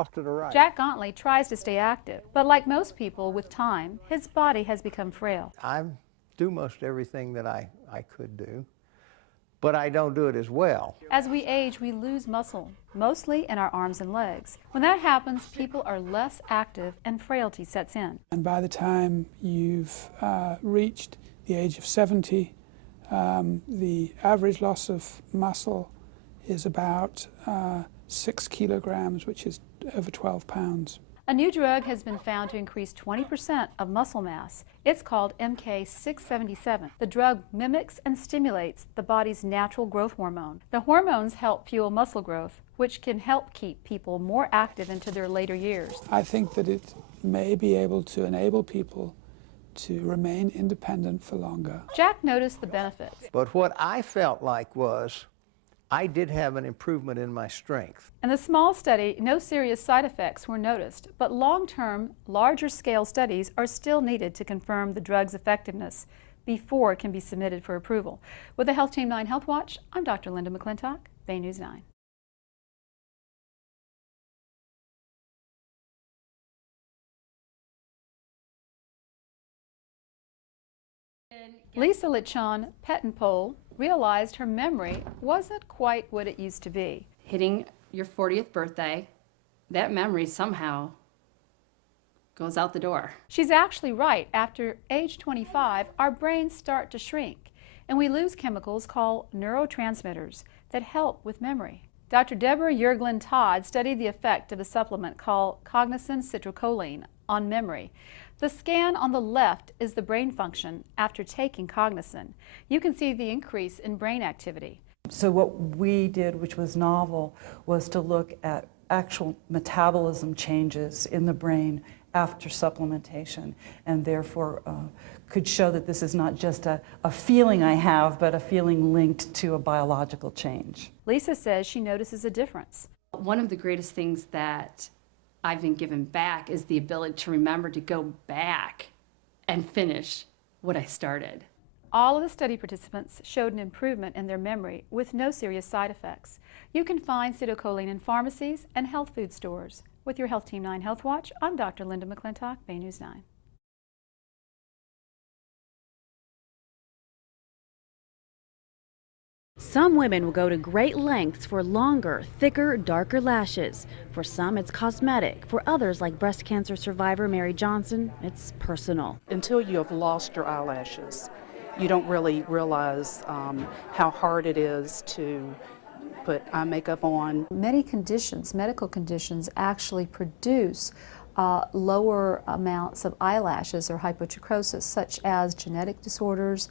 Off to the right. Jack Gauntly tries to stay active, but like most people with time, his body has become frail. I do most everything that I could do, but I don't do it as well. As we age, we lose muscle, mostly in our arms and legs. When that happens, people are less active and frailty sets in. And by the time you've reached the age of 70, the average loss of muscle is about 6 kilograms, which is over 12 pounds. A new drug has been found to increase 20% of muscle mass. It's called MK677. The drug mimics and stimulates the body's natural growth hormone. The hormones help fuel muscle growth, which can help keep people more active into their later years. I think that it may be able to enable people to remain independent for longer. Jack noticed the benefits. But what I felt like was I did have an improvement in my strength. In the small study, no serious side effects were noticed, but long-term, larger-scale studies are still needed to confirm the drug's effectiveness before it can be submitted for approval. With the Health Team 9 Health Watch, I'm Dr. Linda McClintock, Bay News 9. Lisa Lichon Pettenpole realized her memory wasn't quite what it used to be. Hitting your 40th birthday, that memory somehow goes out the door. She's actually right. After age 25, our brains start to shrink, and we lose chemicals called neurotransmitters that help with memory. Dr. Deborah Yerglin-Todd studied the effect of a supplement called cognizin citrulloline on memory. The scan on the left is the brain function after taking cognizin. You can see the increase in brain activity. So what we did, which was novel, was to look at actual metabolism changes in the brain after supplementation, and therefore could show that this is not just a feeling I have, but a feeling linked to a biological change. Lisa says she notices a difference. One of the greatest things that I've been given back is the ability to remember to go back and finish what I started. All of the study participants showed an improvement in their memory with no serious side effects. You can find citicoline in pharmacies and health food stores. With your Health Team 9 Health Watch, I'm Dr. Linda McClintock, Bay News 9. Some women will go to great lengths for longer, thicker, darker lashes. For some, it's cosmetic. For others, like breast cancer survivor Mary Johnson, it's personal. Until you have lost your eyelashes, you don't really realize how hard it is to put eye makeup on. Many conditions, medical conditions, actually produce lower amounts of eyelashes or hypotrichosis, such as genetic disorders,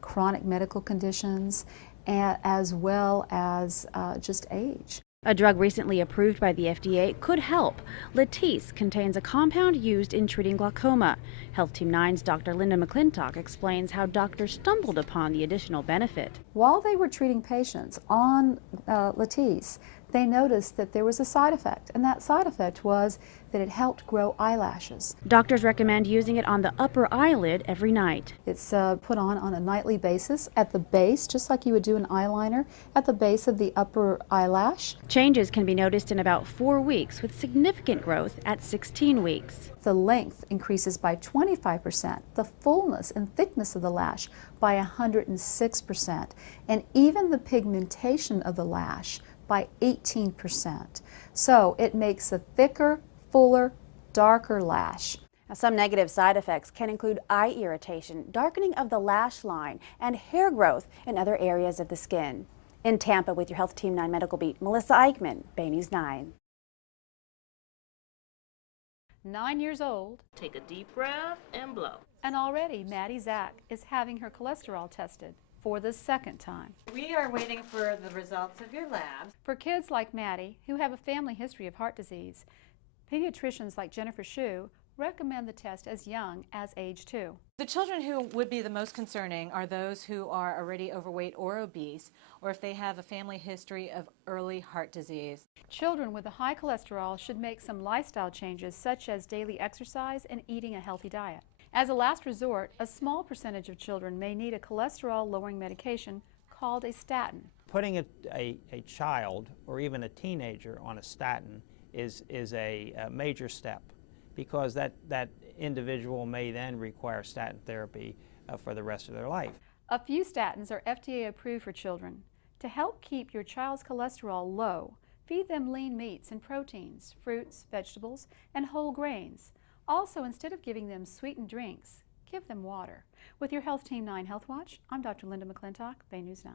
chronic medical conditions, as well as just age. A drug recently approved by the FDA could help. Latisse contains a compound used in treating glaucoma. Health Team 9's Dr. Linda McClintock explains how doctors stumbled upon the additional benefit. While they were treating patients on Latisse, they noticed that there was a side effect, and that side effect was that it helped grow eyelashes. Doctors recommend using it on the upper eyelid every night. It's put on a nightly basis at the base, just like you would do an eyeliner, at the base of the upper eyelash. Changes can be noticed in about 4 weeks, with significant growth at 16 weeks. The length increases by 25%, the fullness and thickness of the lash by 106%, and even the pigmentation of the lash by 18%. So it makes a thicker, fuller, darker lash. Now, some negative side effects can include eye irritation, darkening of the lash line, and hair growth in other areas of the skin. In Tampa with your Health Team 9 Medical Beat, Melissa Eichman, Bay News 9. 9 years old. Take a deep breath and blow. And already Maddie Zach is having her cholesterol tested for the second time. We are waiting for the results of your labs. For kids like Maddie, who have a family history of heart disease, pediatricians like Jennifer Shue recommend the test as young as age 2. The children who would be the most concerning are those who are already overweight or obese, or if they have a family history of early heart disease. Children with a high cholesterol should make some lifestyle changes, such as daily exercise and eating a healthy diet. As a last resort, a small percentage of children may need a cholesterol-lowering medication called a statin. Putting a child or even a teenager on a statin is a major step, because that individual may then require statin therapy for the rest of their life. A few statins are FDA approved for children. To help keep your child's cholesterol low, feed them lean meats and proteins, fruits, vegetables, and whole grains. Also, instead of giving them sweetened drinks, give them water. With your Health Team 9 Health Watch, I'm Dr. Linda McClintock, Bay News 9.